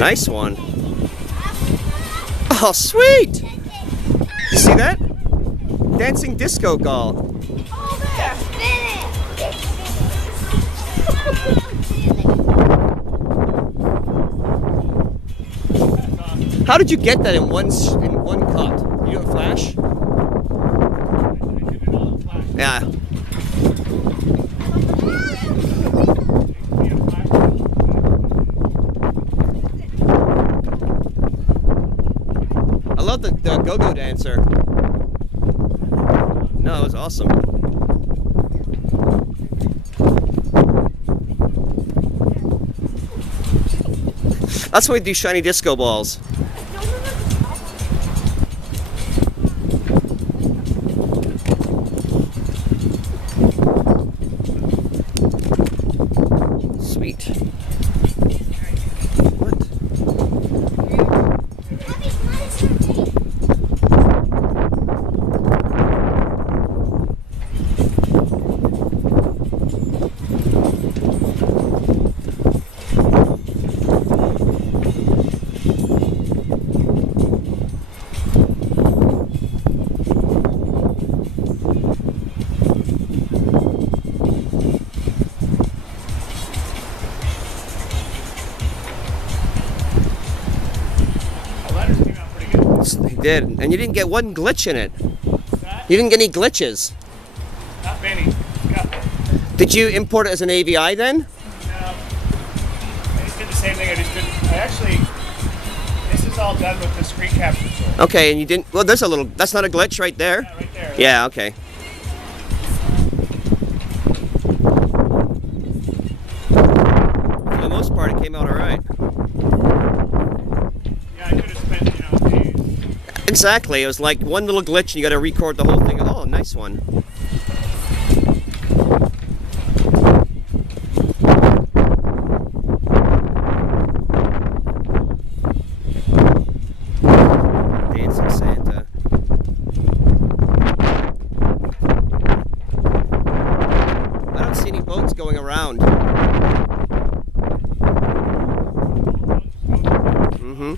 Nice one. Oh, sweet! You see that? Dancing disco ball. Oh, there. How did you get that in one cut? You do a flash? Yeah. I love the go-go dancer. No, it was awesome. That's why we do shiny disco balls. Sweet. What? He did, and you didn't get one glitch in it. You didn't get any glitches. Not many. Yeah. Did you import it as an AVI then? No. I just did the same thing. I just didn't. I actually. This is all done with the screen capture tool. Okay, and you didn't. Well, there's a little. That's not a glitch right there. Yeah, right there. Yeah. Okay. For the most part, it came out all right. Yeah, I could have spent, days. Exactly. It was like one little glitch, and you got to record the whole thing. Oh, nice one. Dancing Santa. I don't see any boats going around. Mm-hmm.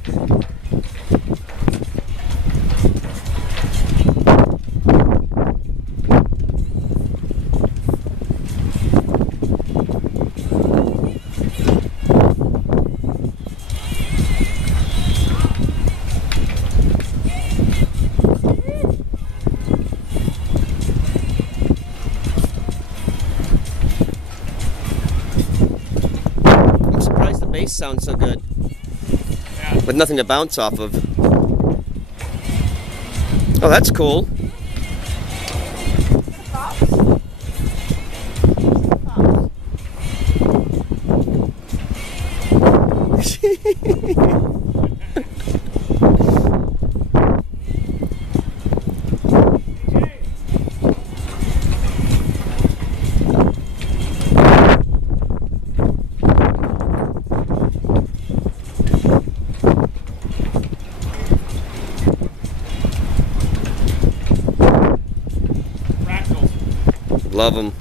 I'm surprised the bass sounds so good. Yeah. With nothing to bounce off of. Oh, that's cool. Love them.